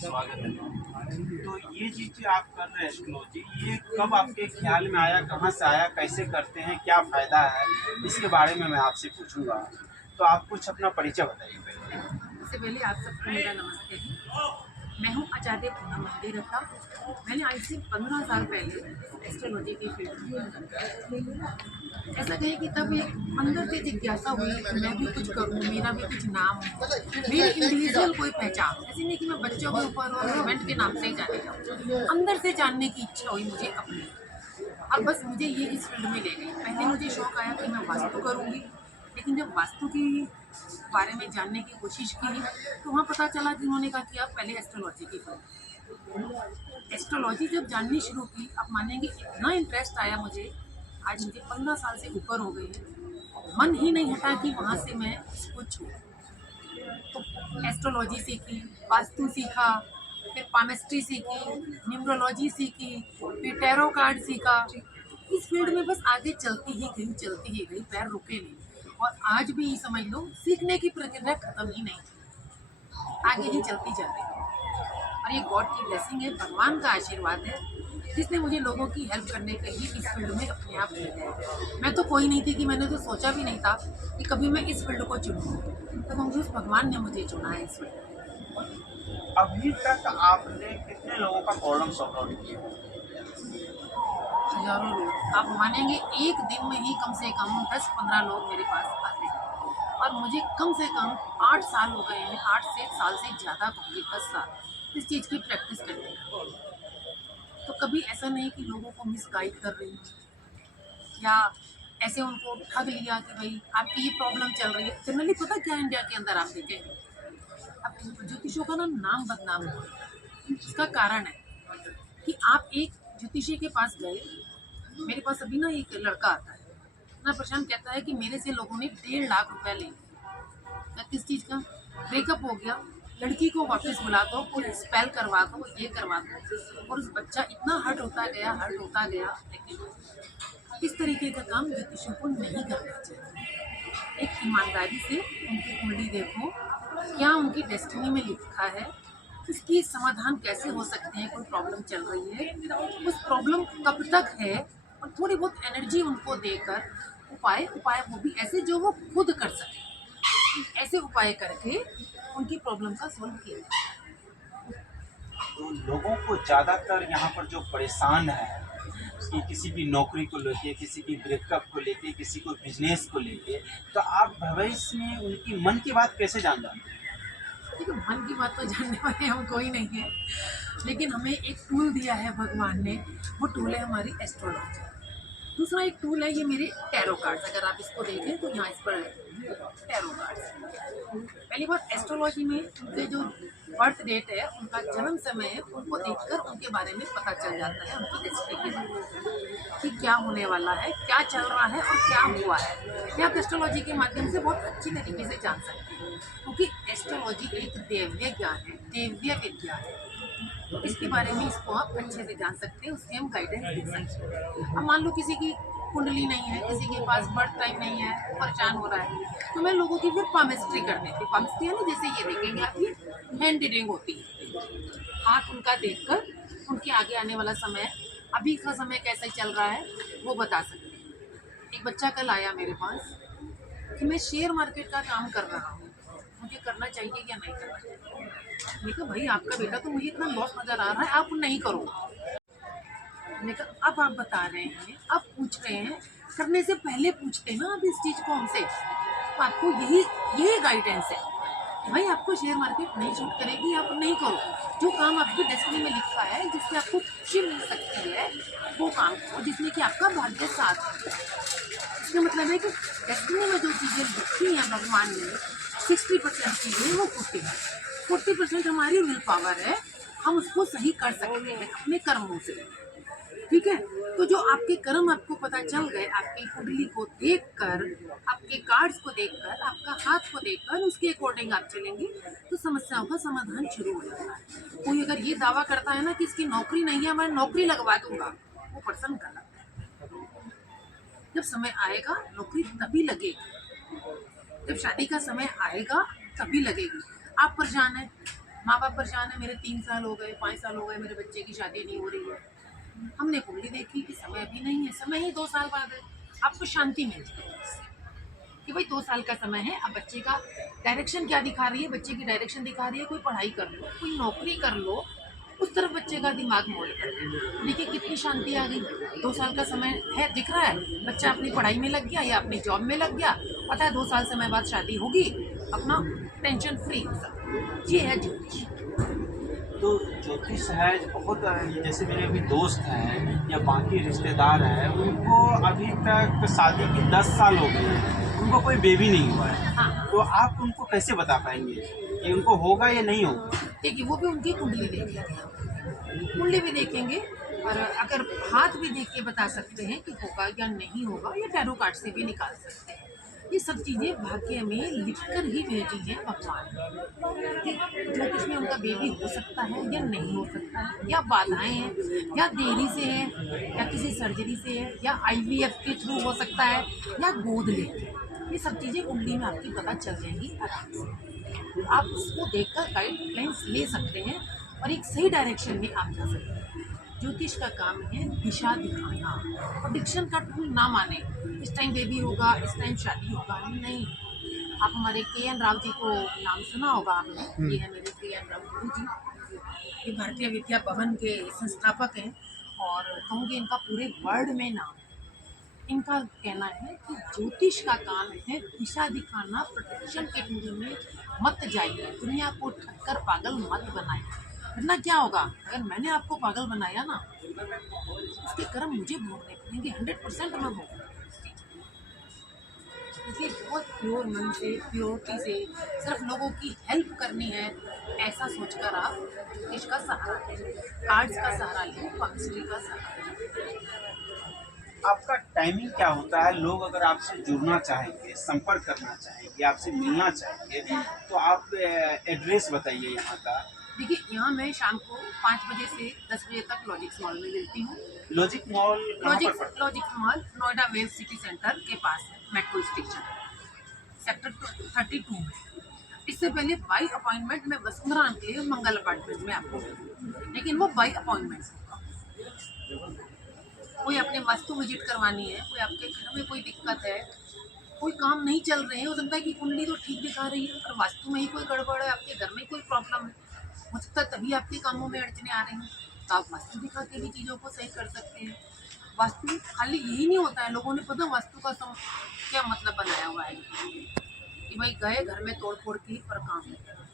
स्वागत है। तो ये चीज़ जो आप कर रहे हैं एस्ट्रोलॉजी, ये कब आपके ख्याल में आया, कहाँ से आया, कैसे करते हैं, क्या फ़ायदा है, इसके बारे में मैं आपसे पूछूंगा। तो आप कुछ अपना परिचय बताइए पहले। सबसे पहले आप सबको मेरा नमस्ते है। मैं हूँ आचार्य पूनम मंदिरत्ता। मैंने आज से 15 साल पहले एस्ट्रोलॉजी की फील्ड में ऐसा कहे कि तब एक अंदर से जिज्ञासा हुई कि मैं भी कुछ करूँ, मेरा भी कुछ नाम हो, मेरी इंडिविजुअल कोई पहचान, ऐसे नहीं कि मैं बच्चों के ऊपर और हस्बैंड के नाम से ही जाने जाऊँ। अंदर से जानने की इच्छा हुई मुझे अपनी। अब बस मुझे ये इस फील्ड में ले गई। पहले मुझे शौक आया कि मैं वास्तु करूँगी, लेकिन जब वास्तु के बारे में जानने की कोशिश की तो वहाँ पता चला कि उन्होंने कहा कि आप पहले एस्ट्रोलॉजी की करो। एस्ट्रोलॉजी जब जाननी शुरू की, आप मानेंगे इतना इंटरेस्ट आया मुझे। आज मुझे 15 साल से ऊपर हो गए हैं, मन ही नहीं हटा कि वहाँ से मैं इसको छोड़ूं। तो एस्ट्रोलॉजी सीखी, वास्तु सीखा, फिर पामिस्ट्री सीखी, न्यूमरोलॉजी सीखी, फिर टैरो कार्ड सीखा। इस फील्ड में बस आगे चलती ही गई, पैर रुके नहीं। और आज भी ये समझ लो सीखने की प्रक्रिया खत्म ही नहीं, आगे ही चलती जा रही है। और ये गॉड की ब्लेसिंग है, भगवान का आशीर्वाद है, जिसने मुझे लोगों की हेल्प करने के लिए इस फील्ड में अपने आप भेजा है। मैं तो कोई नहीं थी, कि मैंने तो सोचा भी नहीं था कि कभी मैं इस फील्ड को चुनूँ, तो मुझे उस भगवान ने मुझे चुना है इस फील्ड। अभी तक आपने कितने लोगों का प्रॉब्लम सॉल्व आउट किया? हजारों लोग, आप मानेंगे एक दिन में ही कम से कम 10-15 लोग मेरे पास आते हैं। और मुझे कम से कम 8 साल हो गए हैं, 8 से साल से ज़्यादा कहूँगी 10 साल इस चीज़ की प्रैक्टिस करने का। तो कभी ऐसा नहीं कि लोगों को मिसगाइड कर रही हूँ या ऐसे उनको ठग लिया कि भाई आपकी ये प्रॉब्लम चल रही है। जनरली पता क्या है, इंडिया के अंदर आप देखें, अब ज्योतिषों का नाम बदनाम हुआ। इसका कारण है कि आप एक ज्योतिषी के पास गए। मेरे पास अभी ना एक लड़का आता है, इतना परेशान, कहता है कि मेरे से लोगों ने 1.5 लाख रुपया ले लिया। किस चीज़ का? ब्रेकअप हो गया, लड़की को वापस बुला दो, कोई स्पेल करवा दो, ये करवा दो। और उस बच्चा इतना हर्ट होता गया। लेकिन इस तरीके का काम ज्योतिषियों को नहीं करना चाहिए। एक ईमानदारी से उनकी कुंडली देखो, क्या उनकी डेस्टिनी में लिखा है, इसकी समाधान कैसे हो सकते हैं। कोई प्रॉब्लम चल रही है, उस प्रॉब्लम कब तक है, और थोड़ी बहुत एनर्जी उनको देकर उपाय वो भी ऐसे जो वो खुद कर सके, ऐसे उपाय करके उनकी प्रॉब्लम का सॉल्व किया। तो लोगों को ज़्यादातर यहाँ पर जो परेशान है कि किसी भी नौकरी को लेके, किसी की ब्रेकअप को लेके, किसी को बिजनेस को लेके, तो आप भविष्य में उनकी मन की बात कैसे जान जाते हैं? देखिए, मन की बात तो जानने वाले हम कोई नहीं है, लेकिन हमें एक टूल दिया है भगवान ने। वो टूल है हमारी एस्ट्रोलॉजी। दूसरा एक टूल है ये मेरे टैरो कार्ड्स। अगर आप इसको देखें तो यहाँ इस पर है टैरो कार्ड्स। पहली बात, एस्ट्रोलॉजी में उनके जो बर्थ डेट है, उनका जन्म समय है, उनको देखकर उनके बारे में पता चल जाता है, उनकी डेस्टिनी के बारे में कि क्या होने वाला है, क्या चल रहा है और क्या हुआ है। ये आप एस्ट्रोलॉजी के माध्यम से बहुत अच्छी तरीके से जान सकते हैं, क्योंकि एस्ट्रोलॉजी एक देव्य ज्ञान है, देव्य विद्या है। तो इसके बारे में इसको आप अच्छे से जान सकते हैं, उससे हम गाइडेंस दे सकते हैं। अब मान लो किसी की कुंडली नहीं है, किसी के पास बर्थ टाइम नहीं है, परेशान हो रहा है, तो मैं लोगों की फिर पामिस्ट्री कर देती हूँ। पामिस्ट्री है ना, जैसे ये देखेंगे आप, ये हैंड रीडिंग होती है। हाथ उनका देखकर उनके आगे आने वाला समय, अभी का समय कैसा चल रहा है, वो बता सकते हैं। एक बच्चा कल आया मेरे पास कि मैं शेयर मार्केट का काम कर रहा हूँ, मुझे करना चाहिए या नहीं करना चाहिए। मैंने कहा भाई, आपका बेटा तो मुझे इतना लॉस नज़र आ रहा है, आप नहीं करो। मैंने कहा अब आप बता रहे हैं, अब पूछ रहे हैं, करने से पहले पूछते ना आप इस चीज़ को हमसे, तो आपको यही गाइडेंस है कि भाई आपको शेयर मार्केट नहीं सूट करेगी, आप नहीं करो। जो काम आपकी डेस्टिनी में लिखा है, जिससे आपको खुशी मिल सकती है, वो काम करो, जिसमें कि आपका भाग्य साथ है। इसका मतलब है कि डेस्टिनी में जो चीज़ें लिखी हैं भगवान ने, 60% चीज़ें वो 40% हमारी विल पावर है, हम उसको सही कर सकते हैं अपने कर्मों से। ठीक है, तो जो आपके कर्म आपको पता चल गए, आपकी कुंडली को देखकर, आपके कार्ड्स को देखकर, आपका हाथ को देखकर, उसके अकॉर्डिंग आप चलेंगे तो समस्याओं का समाधान शुरू हो जाता है। कोई अगर ये दावा करता है ना कि इसकी नौकरी नहीं है, मैं नौकरी लगवा दूंगा, वो पर्सन गलत है। जब समय आएगा नौकरी तभी लगेगी, जब शादी का समय आएगा तभी लगेगी। आप परेशान हैं, माँ बाप परेशान है, मेरे 3 साल हो गए, 5 साल हो गए, मेरे बच्चे की शादी नहीं हो रही है। हमने कुंडली देखी कि समय अभी नहीं है, समय ही 2 साल बाद है। आपको शांति मिल जाएगी कि भाई 2 साल का समय है। अब बच्चे का डायरेक्शन क्या दिखा रही है, बच्चे की डायरेक्शन दिखा रही है कोई पढ़ाई कर लो, कोई नौकरी कर लो, उस तरफ बच्चे का दिमाग मोड़ कर। देखिए कितनी शांति आ गई। 2 साल का समय है, दिख रहा है बच्चा अपनी पढ़ाई में लग गया या अपनी जॉब में लग गया, पता है 2 साल समय बाद शादी होगी, अपना टेंशन फ्री। ये है ज्योतिष। तो ज्योतिष है बहुत, जैसे मेरे अभी दोस्त हैं या बाकी रिश्तेदार हैं, उनको अभी तक शादी के 10 साल हो गए हैं, उनको कोई बेबी नहीं हुआ है। हाँ, तो आप उनको कैसे बता पाएंगे कि उनको होगा या नहीं होगा? देखिए वो भी उनकी कुंडली देखेंगे, कुंडली भी देखेंगे, और अगर हाथ भी देख के बता सकते हैं कि होगा या नहीं होगा, या टैरो कार्ड से भी निकाल सकते हैं। ये सब चीज़ें भाग्य में लिखकर ही भेजी हैं भगवान ने कि ज्योतिष में उनका बेबी हो सकता है या नहीं हो सकता है, या बाधाएं हैं, या देरी से है, या किसी सर्जरी से है, या आईवीएफ के थ्रू हो सकता है, या गोद लेके। ये सब चीज़ें कुंडली में आपकी पता चल जाएंगी आराम से। आप उसको देखकर गाइडलाइंस ले सकते हैं और एक सही डायरेक्शन में आप जा सकते हैं। ज्योतिष का काम है दिशा दिखाना। प्रोडिक्शन का टूल ना माने, इस टाइम बेबी होगा, इस टाइम शादी होगा, नहीं। आप हमारे के.एन. राव जी को नाम सुना होगा आपने, ये है मेरे के.एन. राव गुरु जी। ये भारतीय विद्या भवन के संस्थापक हैं, और कहूँगी इनका पूरे वर्ल्ड में नाम है। इनका कहना है कि ज्योतिष का काम है दिशा दिखाना, प्रोटेक्शन के टूल में मत जाइए, दुनिया को ठक्कर पागल मत बनाइए। वरना क्या होगा, अगर मैंने आपको पागल बनाया ना, उसके कर्म मुझे भोगने पड़ेंगे, 100% मैं भोगूंगी। इसलिए बहुत प्योर मन से, प्योरिटी से, सिर्फ लोगों की हेल्प करनी है, ऐसा सोचकर आप ज्योतिष का सहारा लें, कार्ड्स का सहारा लें, पॉलिसी का सहारा लें। आपका टाइमिंग क्या होता है? लोग अगर आपसे जुड़ना चाहेंगे, संपर्क करना चाहेंगे, आपसे मिलना चाहेंगे, तो आप एड्रेस बताइए यहाँ का। देखिए यहाँ मैं शाम को 5 बजे से 10 बजे तक लॉजिक्स मॉल में मिलती हूँ। लॉजिक मॉल कहाँ पर लॉजिक्स पड़ता logics mall Noida wave city centre के पास है, मेट्रो स्टेशन, सेक्टर 32 में। इससे पहले बाई अपॉइंटमेंट में वसुंधरा के मंगल अपार्टमेंट में आपको मिलूंगी, लेकिन वो बाई अपॉइंटमेंट होगा। कोई अपने वास्तु विजिट करवानी है, कोई आपके घर में कोई दिक्कत है, कोई काम नहीं चल रहे हैं, हो सकता है कि कुंडली तो ठीक दिखा रही है और वास्तु में ही कोई गड़बड़ है, आपके घर में कोई प्रॉब्लम है, हो सकता है तभी आपके कामों में अड़चने आ रही हैं, तो आप वास्तु दिखा के भी चीज़ों को सही कर सकते हैं। वास्तु खाली यही नहीं होता है, लोगों ने पता वास्तु का क्या मतलब बनाया हुआ है कि भाई गए घर में तोड़ फोड़ के और काम नहीं करा।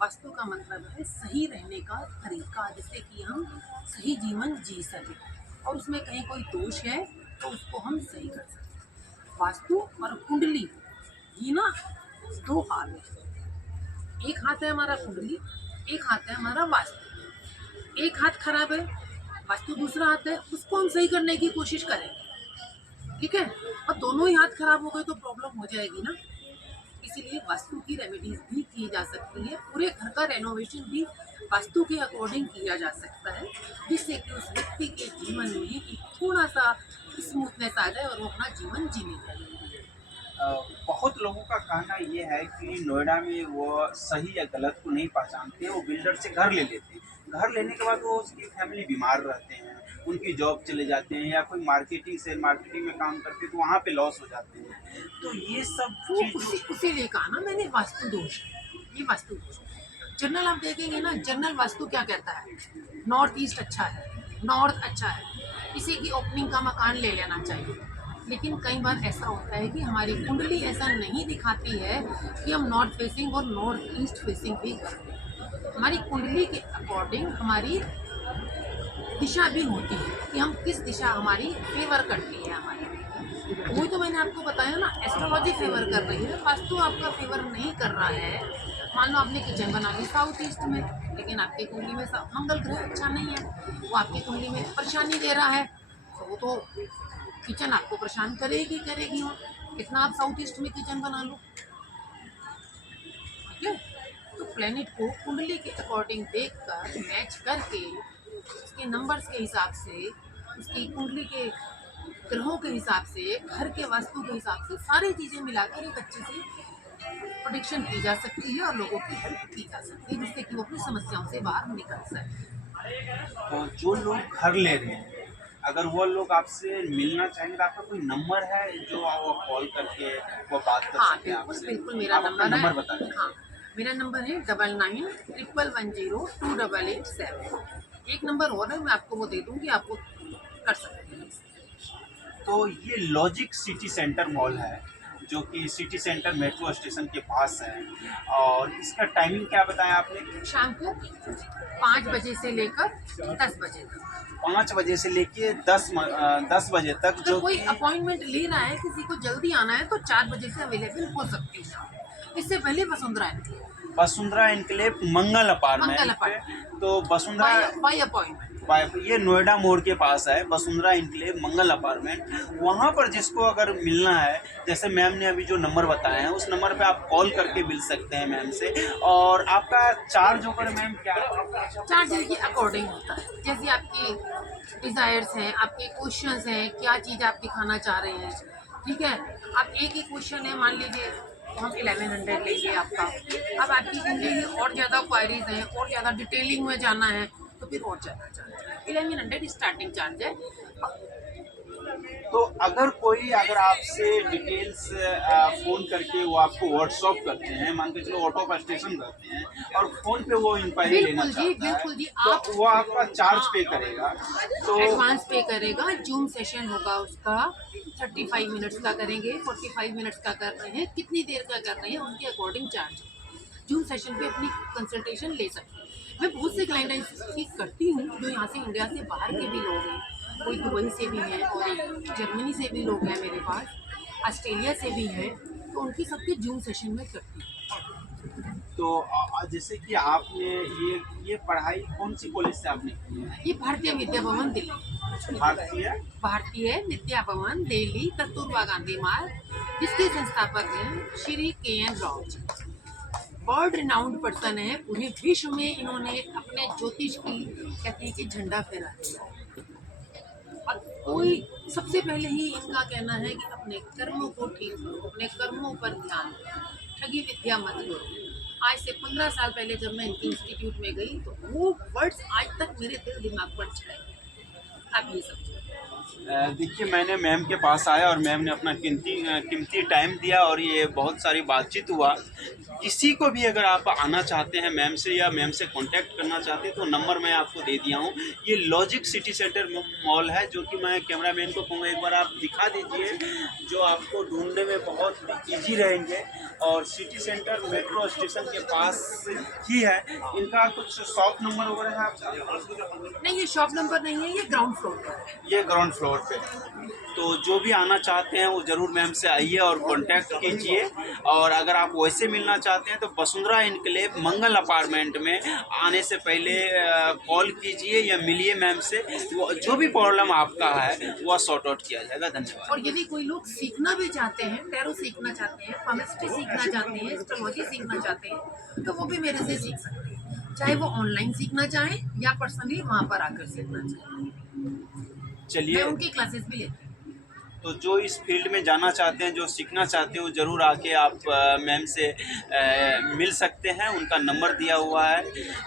वास्तु का मतलब है सही रहने का तरीका, जिससे कि हम सही जीवन जी सकें, और उसमें कहीं कोई दोष है तो उसको हम सही कर सकते। वास्तु और कुंडली ये ना दो हाथ है, एक हाथ है हमारा कुंडली, एक हाथ है हमारा वास्तु। एक हाथ खराब है, वास्तु दूसरा हाथ है, उसको हम सही करने की कोशिश करेंगे, ठीक है। और दोनों ही हाथ खराब हो गए तो प्रॉब्लम हो जाएगी ना। इसीलिए वास्तु की रेमेडीज भी की जा सकती है, पूरे घर का रेनोवेशन भी वास्तु के अकॉर्डिंग किया जा सकता है, जिससे कि उस व्यक्ति के जीवन में एक थोड़ा सा स्मूथनेस आ जाए और वो अपना जीवन जीने लगे। बहुत लोगों का कहना ये है कि नोएडा में वो सही या गलत को नहीं पहचानते, वो बिल्डर से घर ले लेते हैं, घर लेने के बाद वो उसकी फैमिली बीमार रहते हैं, उनकी जॉब चले जाते हैं, या कोई मार्केटिंग में काम करते हैं तो वहाँ पे लॉस हो जाते हैं। तो ये सब वो चीज़ उसीलिए कहा ना मैंने, वास्तु दोष है, ये वास्तु दोष है। जनरल आप देखेंगे ना, जनरल वास्तु क्या कहता है, नॉर्थ ईस्ट अच्छा है, नॉर्थ अच्छा है, इसी की ओपनिंग का मकान ले लेना चाहिए। लेकिन कई बार ऐसा होता है कि हमारी कुंडली ऐसा नहीं दिखाती है कि हम नॉर्थ फेसिंग और नॉर्थ ईस्ट फेसिंग भी करते हैं। हमारी कुंडली के अकॉर्डिंग हमारी दिशा भी होती है कि हम किस दिशा हमारी फेवर करती है हमारी। वही तो मैंने आपको बताया ना, एस्ट्रोलॉजी फेवर कर रही है, वास्तु आपका फेवर नहीं कर रहा है। मान लो आपने किचन बना ली साउथ ईस्ट में, लेकिन आपकी कुंडली में मंगल ग्रह अच्छा नहीं है, वो आपकी कुंडली में परेशानी दे रहा है, तो वो तो किचन आपको परेशान करेगी करेगी। वो कितना आप साउथ ईस्ट में किचन बना लो, ठीक है। तो प्लेनेट को कुंडली के अकॉर्डिंग देखकर मैच करके, उसके नंबर्स के हिसाब से, उसकी कुंडली के ग्रहों के हिसाब से, घर के वास्तु के हिसाब से, सारी चीज़ें मिलाकर एक अच्छे से प्रोडिक्शन की जा सकती है और लोगों की हेल्प की जा सकती है, जिससे कि वो अपनी समस्याओं से बाहर निकल सके। तो जो लोग घर ले रहे हैं, अगर वो लोग आपसे मिलना चाहेंगे तो आपका कोई नंबर है जो वो कॉल करके वो बात कर हाँ सकते हैं बिल्कुल आपसे? बिल्कुल, मेरा आप अपना नंबर है। नंबर बता दें। हाँ, मेरा नंबर है 9911028887। एक नंबर और है, मैं आपको वो दे दूँगी, आपको कर सकते हैं। तो ये लॉजिक सिटी सेंटर मॉल है, जो कि सिटी सेंटर मेट्रो स्टेशन के पास है, और इसका टाइमिंग क्या बताया आपने? शाम को 5 बजे से लेकर 10 बजे तक। 5 बजे से लेके 10 बजे तक, अगर जो कोई कि अपॉइंटमेंट लेना है, किसी को जल्दी आना है, तो 4 बजे से अवेलेबल हो सकती हूँ। इससे पहले वसुंधरा है, वसुंधरा इनक्लेव मंगल अपार्टमेंट मंगल पे। अपार्टमेंट, तो वसुंधरा बाय अपॉइंटमेंट। ये नोएडा मोड़ के पास है, वसुंधरा इनक्लेव मंगल अपार्टमेंट। वहाँ पर जिसको अगर मिलना है, जैसे मैम ने अभी जो नंबर बताए हैं, उस नंबर पे आप कॉल करके मिल सकते हैं मैम से। और आपका चार्ज होकर मैम क्या है? चार्ज के अकॉर्डिंग होता है, जैसे आपकी डिज़ायर्स हैं, आपके क्वेश्चंस हैं, क्या चीज़ आप दिखाना चाह रहे हैं, ठीक है। आप एक ही क्वेश्चन है, मान लीजिए, तो हम 1100 लेंगे आपका। अब आपकी जिंदगी और ज़्यादा क्वायरीज हैं और ज़्यादा डिटेलिंग में जाना है, तो फिर और ज़्यादा चार्ज है। 1100 स्टार्टिंग चार्ज है। तो अगर आपसे डिटेल्स फ़ोन करके वो आपको व्हाट्सअप करते हैं, मान के चलो ऑटो का स्टेशन रहते हैं, और फ़ोन पे वो इंक्वायरी लेना बिल्कुल जी, चाहता है, बिल्कुल जी। तो आप वो आपका चार्ज पे करेगा। तो एडवांस पे करेगा। जूम सेशन होगा उसका, 35 मिनट्स का करेंगे, 45 मिनट्स का कर रहे हैं, कितनी देर का कर रहे हैं, उनके अकॉर्डिंग चार्ज। जूम सेशन पे अपनी कंसल्टेशन ले सकते हैं। मैं बहुत से क्लाइंट ऐसे करती हूँ जो यहाँ से, इंडिया से बाहर के भी लोग हैं, कोई दुबई से भी हैं और एक जर्मनी से भी लोग हैं मेरे पास, ऑस्ट्रेलिया से भी हैं, तो उनके सबके जूम सेशन में करती हूँ। जैसे कि आपने ये पढ़ाई कौन सी कॉलेज से आपने की है? ये भारतीय विद्या भवन दिल्ली, भारतीय भारतीय विद्या भवन दिल्ली, कस्तूरबा गांधी मार्ग, जिसके संस्थापक हैं Shri KN Rao ji. World renowned person है, पूरे विश्व में इन्होंने अपने ज्योतिष की, कहते हैं कि, झंडा फहरा दिया। और कोई सबसे पहले ही इनका कहना है कि अपने कर्मों को ठीक करो, अपने कर्मों पर ध्यान दो, ठगी विद्या मत करो। आज से 15 साल पहले जब मैं इनके इंस्टीट्यूट में गई, तो वो वर्ड्स आज तक मेरे दिल दिमाग पर छाए। आप ये समझो। देखिए, मैंने मैम के पास आया और मैम ने अपना कीमती टाइम दिया और ये बहुत सारी बातचीत हुआ। किसी को भी अगर आप आना चाहते हैं मैम से, या मैम से कांटेक्ट करना चाहते हैं, तो नंबर मैं आपको दे दिया हूँ। ये लॉजिक सिटी सेंटर मॉल है, जो कि मैं कैमरामैन को कहूँगा एक बार आप दिखा दीजिए, जो आपको ढूंढने में बहुत ईजी रहेंगे। और सिटी सेंटर मेट्रो स्टेशन के पास ही है। इनका कुछ शॉप नंबर वगैरह है आपका? नहीं, ये शॉप नंबर नहीं है, ये ग्राउंड फ्लोर पर है। ये ग्राउंड फ्लोर पे। तो जो भी आना चाहते हैं वो ज़रूर मैम से आइए और कांटेक्ट कीजिए। और अगर आप वैसे मिलना चाहते हैं तो वसुंधरा इनक्लेव मंगल अपार्टमेंट में आने से पहले कॉल कीजिए या मिलिए मैम से। जो भी प्रॉब्लम आपका है वह सॉर्ट आउट किया जाएगा। धन्यवाद। और यदि कोई लोग सीखना भी चाहते हैं, टैरो सीखना चाहते हैं, पामिस्ट्री सीखना चाहते हैं, एस्ट्रोलॉजी सीखना चाहते हैं, तो वो भी मेरे से सीख सकते हैं, चाहे वो ऑनलाइन सीखना चाहें या पर्सनली वहाँ पर आकर सीखना चाहें। मैं चलिए, उनकी क्लासेस भी लेती हूँ। तो जो इस फील्ड में जाना चाहते हैं, जो सीखना चाहते हैं, वो ज़रूर आके आप मैम से मिल सकते हैं। उनका नंबर दिया हुआ है।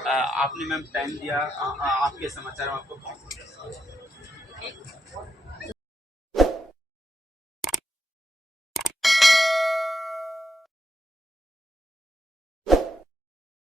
आपने मैम टाइम दिया, आपके समाचार में आपको बहुत